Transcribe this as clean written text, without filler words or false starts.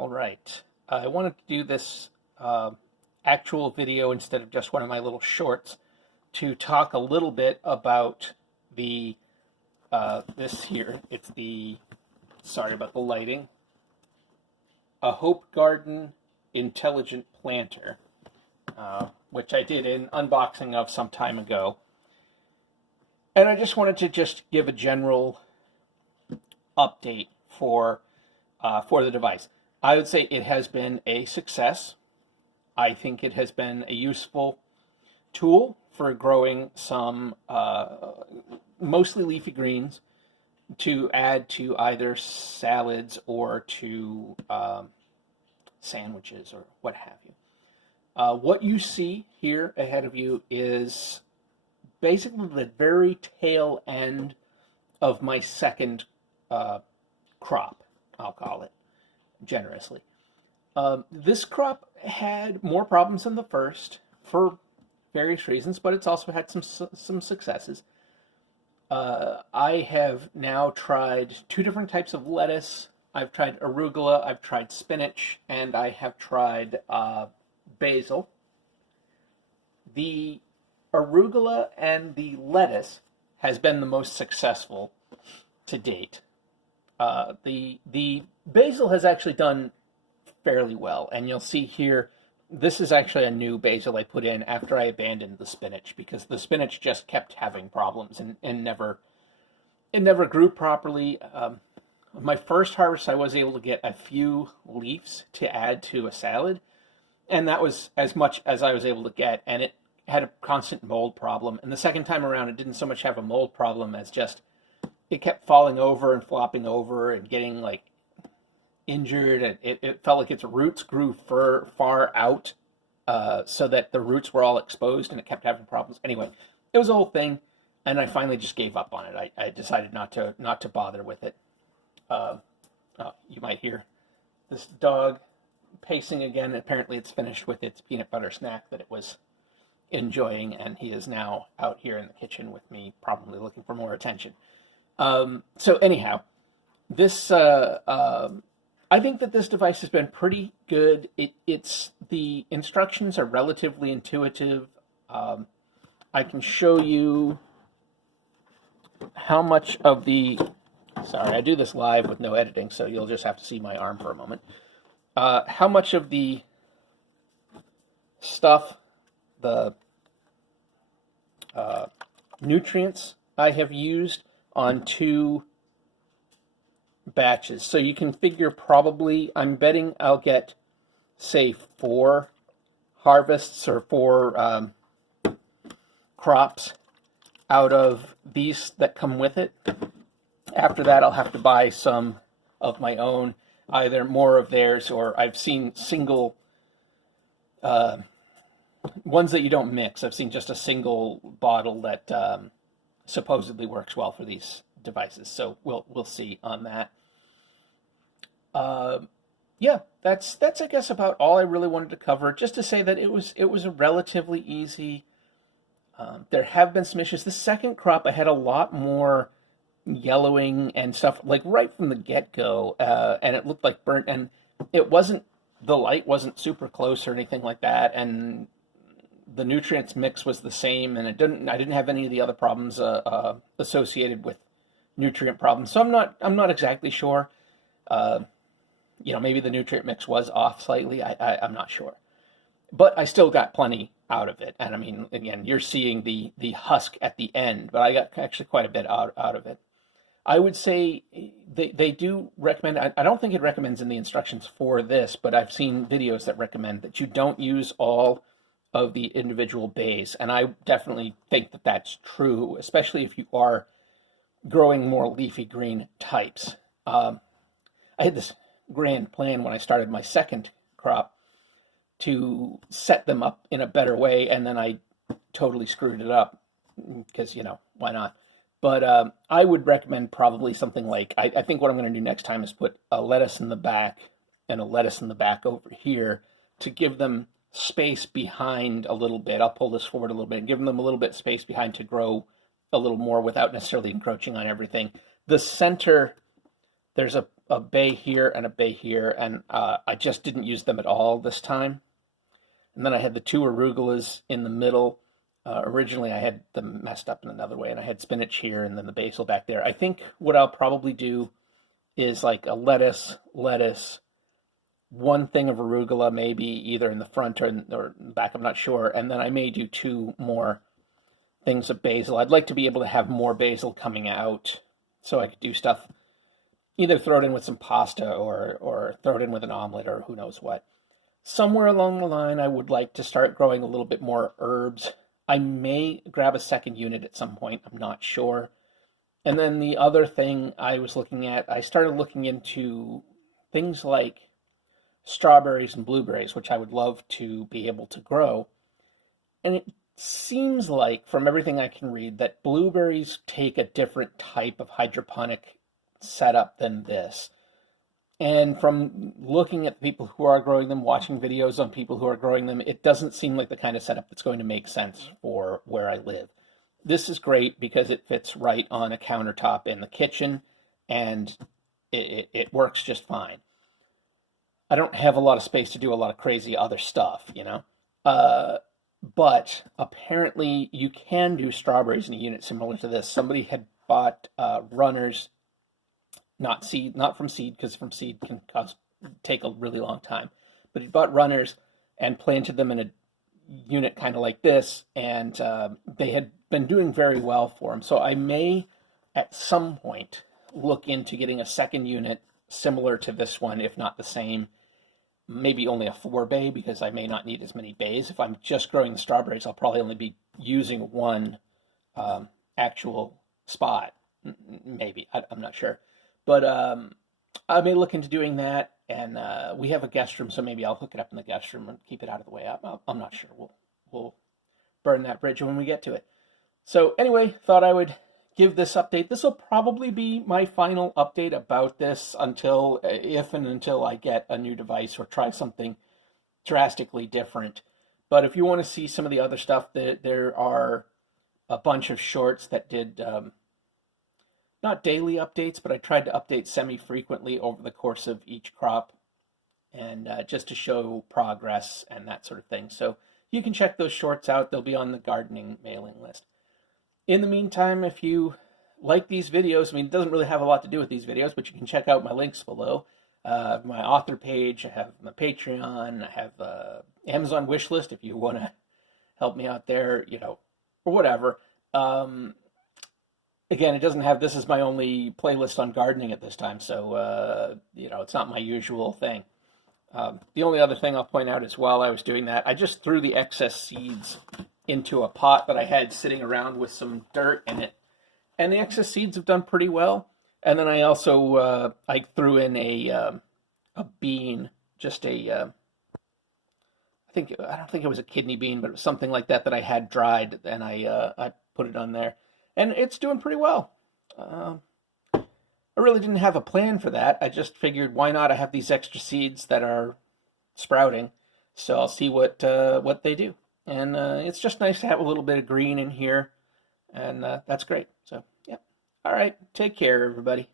All right. I wanted to do this actual video instead of just one of my little shorts to talk a little bit about the this here. It's the, sorry about the lighting, Ahopegarden Intelligent Planter, which I did an unboxing of some time ago. And I just wanted to just give a general update for the device. I would say it has been a success. I think it has been a useful tool for growing some mostly leafy greens to add to either salads or to sandwiches or what have you. What you see here ahead of you is basically the very tail end of my second crop, I'll call it generously. This crop had more problems than the first for various reasons, but it's also had some successes. I have now tried two different types of lettuce. I've tried arugula, I've tried spinach, and I have tried basil. The arugula and the lettuce has been the most successful to date. The basil has actually done fairly well, and you'll see here, this is actually a new basil I put in after I abandoned the spinach, because the spinach just kept having problems and never grew properly. My first harvest, I was able to get a few leaves to add to a salad, and that was as much as I was able to get, and it had a constant mold problem. And the second time around, it didn't so much have a mold problem as just it kept falling over and flopping over and getting like injured, and it felt like its roots grew far out, so that the roots were all exposed and it kept having problems. Anyway, it was a whole thing, and I finally just gave up on it. I decided not to bother with it. You might hear this dog pacing again. Apparently it's finished with its peanut butter snack that it was enjoying, and he is now out here in the kitchen with me, probably looking for more attention. So anyhow, this I think that this device has been pretty good. It's the instructions are relatively intuitive. I can show you how much of the, sorry, I do this live with no editing, so you'll just have to see my arm for a moment. How much of the stuff, the nutrients I have used on two batches. So you can figure probably, I'm betting I'll get, say, 4 harvests or 4 crops out of these that come with it. After that, I'll have to buy some of my own, either more of theirs, or I've seen single ones that you don't mix. I've seen just a single bottle that supposedly works well for these devices. So we'll see on that. Yeah, that's I guess about all I really wanted to cover. Just to say that it was a relatively easy. There have been some issues. The second crop, I had a lot more yellowing and stuff, like right from the get-go, and it looked like burnt, and it wasn't, the light wasn't super close or anything like that, and the nutrients mix was the same, and I didn't have any of the other problems associated with nutrient problems. So I'm not exactly sure. Maybe the nutrient mix was off slightly. I'm not sure, but I still got plenty out of it. And I mean, again, you're seeing the husk at the end, but I got actually quite a bit out of it. I would say they do recommend, I don't think it recommends in the instructions for this, but I've seen videos that recommend that you don't use all of the individual bays. And I definitely think that that's true, especially if you are growing more leafy green types. I had this grand plan when I started my second crop to set them up in a better way, and then I totally screwed it up because, why not? But I would recommend probably something like, I think what I'm going to do next time is put a lettuce in the back and a lettuce in the back over here to give them space behind a little bit. I'll pull this forward a little bit and give them a little bit space behind to grow a little more without necessarily encroaching on everything. The center There's a bay here and a bay here, and I just didn't use them at all this time. And then I had the two arugulas in the middle. Originally, I had them messed up in another way, and I had spinach here and then the basil back there. I think what I'll probably do is like a lettuce, one thing of arugula, maybe either in the front or back, I'm not sure. And then I may do two more things of basil. I'd like to be able to have more basil coming out so I could do stuff, either throw it in with some pasta or throw it in with an omelet or who knows what. Somewhere along the line, I would like to start growing a little bit more herbs. I may grab a second unit at some point, I'm not sure. And then the other thing I was looking at, I started looking into things like strawberries and blueberries, which I would love to be able to grow. And it seems like, from everything I can read, that blueberries take a different type of hydroponic setup than this. And from looking at people who are growing them, watching videos on people who are growing them, it doesn't seem like the kind of setup that's going to make sense for where I live. This is great because it fits right on a countertop in the kitchen, and it works just fine. I don't have a lot of space to do a lot of crazy other stuff, you know? But apparently you can do strawberries in a unit similar to this. Somebody had bought runners, not from seed, because from seed can take a really long time. But he bought runners and planted them in a unit kind of like this, and they had been doing very well for him. So I may, at some point, look into getting a second unit similar to this one, if not the same. Maybe only a 4-bay, because I may not need as many bays. If I'm just growing the strawberries, I'll probably only be using one actual spot. Maybe, I'm not sure. But I may look into doing that, and we have a guest room, so maybe I'll hook it up in the guest room and keep it out of the way. I'm not sure. We'll burn that bridge when we get to it. So anyway, thought I would give this update. This will probably be my final update about this until I get a new device or try something drastically different. But if you want to see some of the other stuff, there are a bunch of shorts that did not daily updates, but I tried to update semi-frequently over the course of each crop, and just to show progress and that sort of thing. So you can check those shorts out. They'll be on the gardening mailing list. In the meantime, if you like these videos, I mean, it doesn't really have a lot to do with these videos, but you can check out my links below. My author page, I have my Patreon, I have Amazon wishlist if you want to help me out there, you know, or whatever. Again, it doesn't have, this is my only playlist on gardening at this time, so, you know, it's not my usual thing. The only other thing I'll point out is while I was doing that, I just threw the excess seeds into a pot that I had sitting around with some dirt in it, and the excess seeds have done pretty well. And then I also, I threw in a bean, just a, I don't think it was a kidney bean, but it was something like that I had dried, and I put it on there. And it's doing pretty well. I really didn't have a plan for that. I just figured, why not? I have these extra seeds that are sprouting, so I'll see what they do. And it's just nice to have a little bit of green in here, and that's great. So, yeah. All right. Take care, everybody.